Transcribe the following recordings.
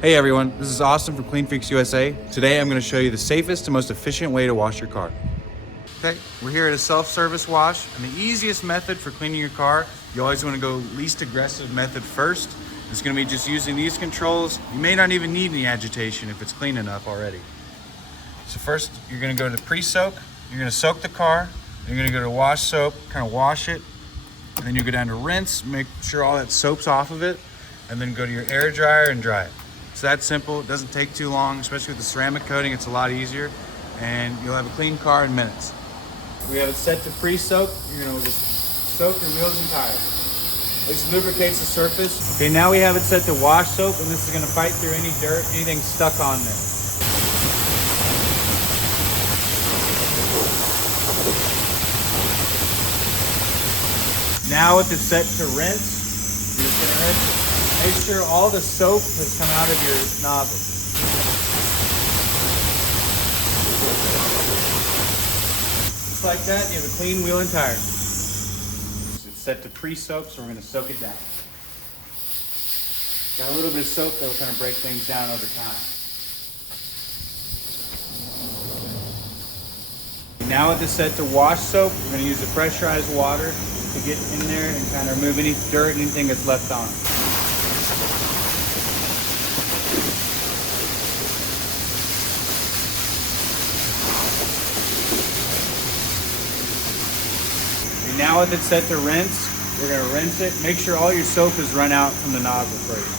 Hey everyone, this is Austin from Clean Freaks USA. Today I'm going to show you the safest and most efficient way to wash your car. Okay, we're here at a self-service wash, and the easiest method for cleaning your car, you always want to go least aggressive method first. It's going to be just using these controls. You may not even need any agitation if it's clean enough already. So first, you're going to go to pre-soak. You're going to soak the car. You're going to go to wash soap, kind of wash it. And then you go down to rinse, make sure all that soap's off of it. And then go to your air dryer and dry it. It's that simple. It doesn't take too long, especially with the ceramic coating. It's a lot easier. And you'll have a clean car in minutes. We have it set to pre-soak. You're going to just soak your wheels and tires. This lubricates the surface. Okay, now we have it set to wash soap, and this is going to fight through any dirt, anything stuck on there. Now with it set to rinse, you're just going to rinse. Make sure all the soap has come out of your nozzle. Just like that, you have a clean wheel and tire. It's set to pre-soak, so we're going to soak it down. Got a little bit of soap that will kind of break things down over time. Now with the set to wash soap, we're going to use the pressurized water to get in there and kind of remove any dirt, anything that's left on. Now with it set to rinse, we're going to rinse it. Make sure all your soap is run out from the nozzle first.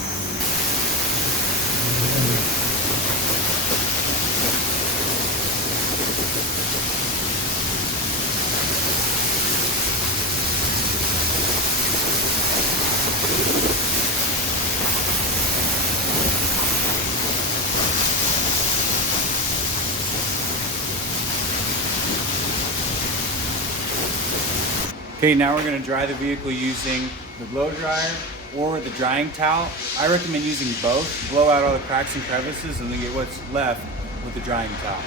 Okay, now we're going to dry the vehicle using the blow dryer or the drying towel. I recommend using both. Blow out all the cracks and crevices and then get what's left with the drying towel.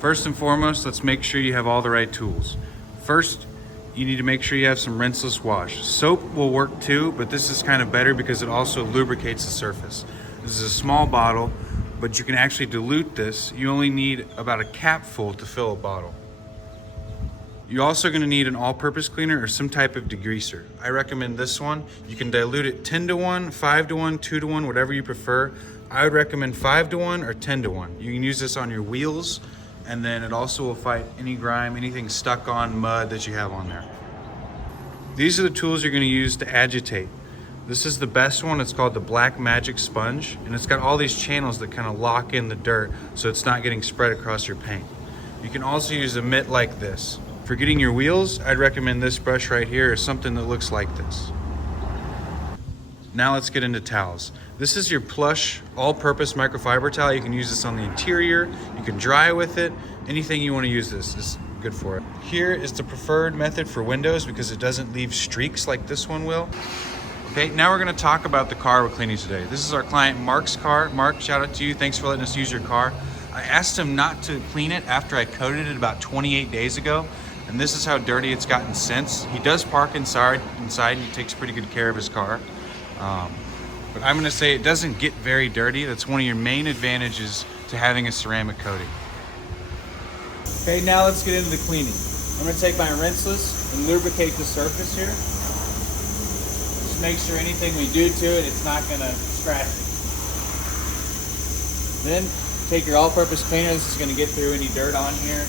First and foremost, let's make sure you have all the right tools. First, you need to make sure you have some rinseless wash. Soap will work too, but this is kind of better because it also lubricates the surface. This is a small bottle, but you can actually dilute this. You only need about a capful to fill a bottle. You're also going to need an all-purpose cleaner or some type of degreaser. I recommend this one. You can dilute it 10 to 1, 5 to 1, 2 to 1, whatever you prefer. I would recommend 5 to 1 or 10 to 1. You can use this on your wheels, and then it also will fight any grime, anything stuck on mud that you have on there. These are the tools you're going to use to agitate. This is the best one. It's called the Black Magic Sponge, and it's got all these channels that kind of lock in the dirt so it's not getting spread across your paint. You can also use a mitt like this. For getting your wheels, I'd recommend this brush right here or something that looks like this. Now let's get into towels. This is your plush all-purpose microfiber towel. You can use this on the interior. You can dry with it. Anything you want to use this is good for it. Here is the preferred method for windows because it doesn't leave streaks like this one will. Okay, now we're going to talk about the car we're cleaning today. This is our client Mark's car. Mark, shout out to you. Thanks for letting us use your car. I asked him not to clean it after I coated it about 28 days ago. And this is how dirty it's gotten since. He does park inside and he takes pretty good care of his car. But I'm gonna say it doesn't get very dirty. That's one of your main advantages to having a ceramic coating. Okay, now let's get into the cleaning. I'm gonna take my rinseless and lubricate the surface here. Just make sure anything we do to it, it's not gonna scratch it. Then take your all-purpose cleaner. This is gonna get through any dirt on here.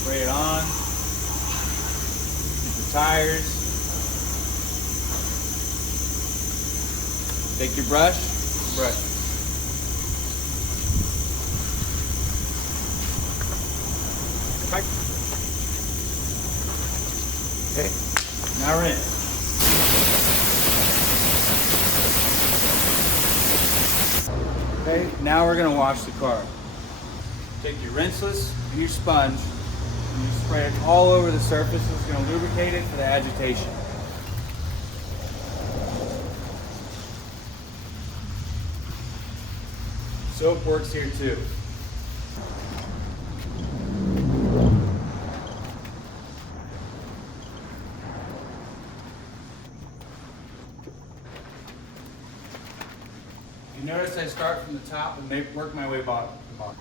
Spray it on. Get the tires. Take your brush, brush it. Okay, now rinse. Okay, now we're gonna wash the car. Take your rinseless and your sponge, You spray it all over the surface. It's going to lubricate it for the agitation. Soap works here too. You notice I start from the top and work my way bottom to bottom.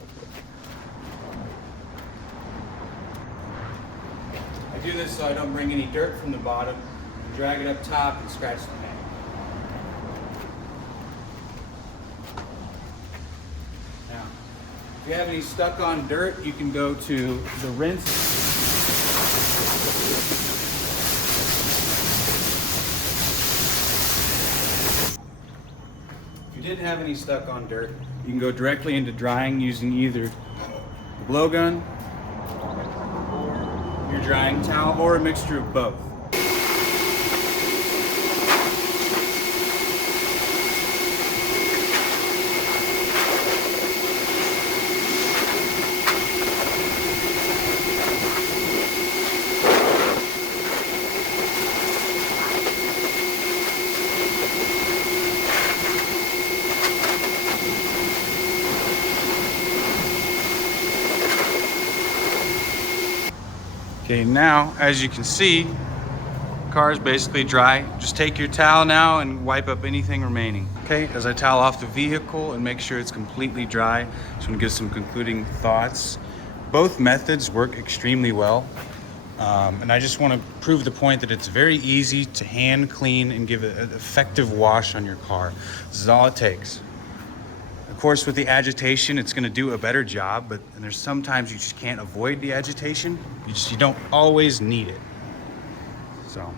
I do this so I don't bring any dirt from the bottom and drag it up top and scratch the paint. Now, if you have any stuck on dirt, you can go to the rinse. If you didn't have any stuck on dirt, you can go directly into drying using either a blowgun, your drying towel, or a mixture of both. Okay, now, as you can see, the car is basically dry. Just take your towel now and wipe up anything remaining. Okay, as I towel off the vehicle and make sure it's completely dry, just want to give some concluding thoughts. Both methods work extremely well. And I just want to prove the point that it's very easy to hand clean and give an effective wash on your car. This is all it takes. Of course, with the agitation, it's going to do a better job, but there's sometimes you just can't avoid the agitation. You don't always need it. So.